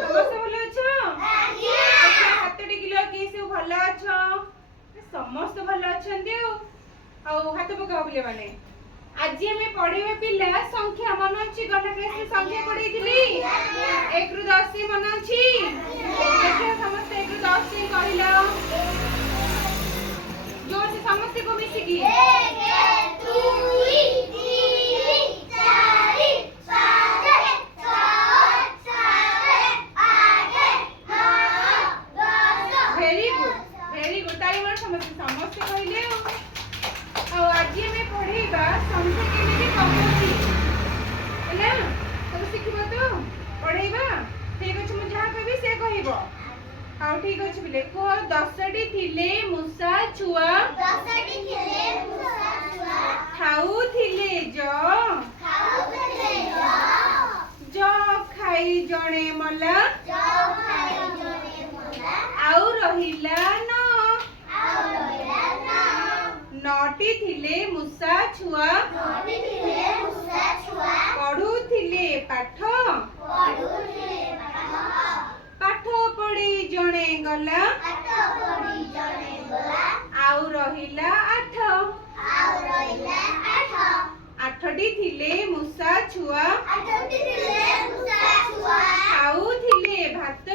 ସମସ୍ତେ ଭଲ ଅଛ? ହାତ ଟେକିଲ କିଏ ସବୁ ଭଲ ଅଛ? ସମସ୍ତେ ଭଲ ଅଛନ୍ତି। ଆଉ ହାତ ପକାଅ ପିଲାମାନେ। ଆଜି ଆମେ ପଢିବା ପିଲା ସଂଖ୍ୟା ମନେ ଅଛି? ଗଲା କ୍ଲାସରେ ସଂଖ୍ୟା ପଢେଇଥିଲି 1 ରୁ 10 ମନେ ଅଛି? ଦେଖିଆ ସମସ୍ତେ 1 ରୁ 10 କହିଲ जोर से समझते को मिसिकी 1 2 3 4 5 6 7 8 9 10 वेरी गुड ताली मार समझते कहले। और आज हमें पढ़ेबा संख्या केमिति कमोची हैना सब सिखिबो तो पढ़ेबा ठीक अछि। मु जहा कहबी से कहइबो। हाँ ठीक अच्छे पिले को 10टी थिले मूषा छुआ खाऊथिले ज खाई जणे मला आउ रहिला न 9टी थिले मूषा छुआ पढुथिले पाठ पाठ पढ़ी जणे गला आउ रहिला 8 8टी थिले मूषा छुआ खाऊथिले भात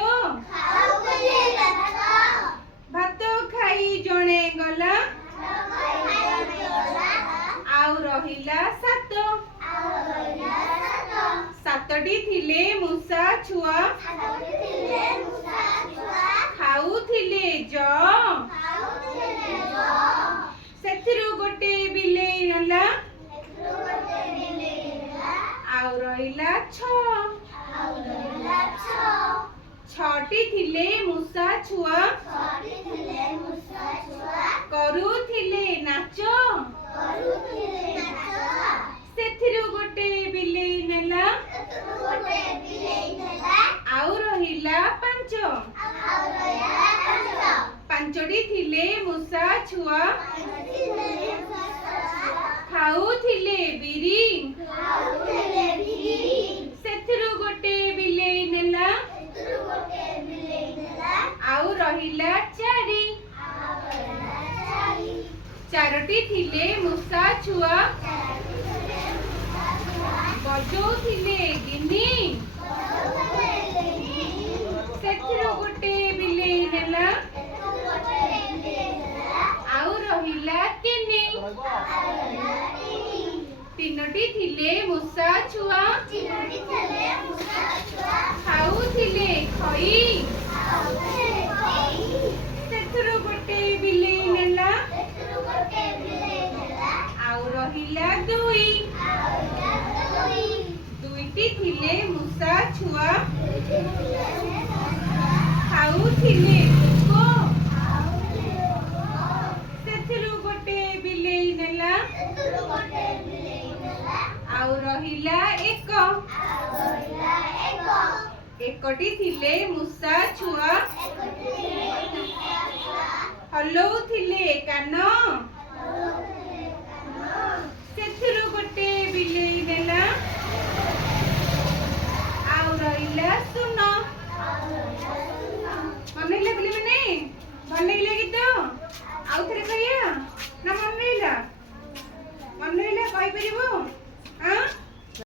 भात खाई जणे गला आउ रहिला 7 7टी थिले मूषा छुआ खाऊथिले ज सेथिरु गोटे बिलेई नला आउ रहिला 6 6टी थिले मूषा छुआ करूथिले नाच सेथिरु गोटे बिलेई नला आउ रहिला 5 5टी थिले मूषा छुआ खाऊथिले बिरी सेथिरु गोटे बिलेई नेला आउ रहिला 4 4टी थिले मूषा छुआ बजौथिले गिनी सेथिरु गोटे बिलेई नेला आउ रहिला 3 3टी थिले मूषा छुआ खाऊथिले खई सेथिरु गोटे बिलेई नेला आउ रहिला 2 2टी थिले मूषा छुआ खाऊथिले सेथिरु गोटे बिलेई नेला आउ रहिला 1 1टी थिले मूषा छुआ हलौथिले कान सेथिरु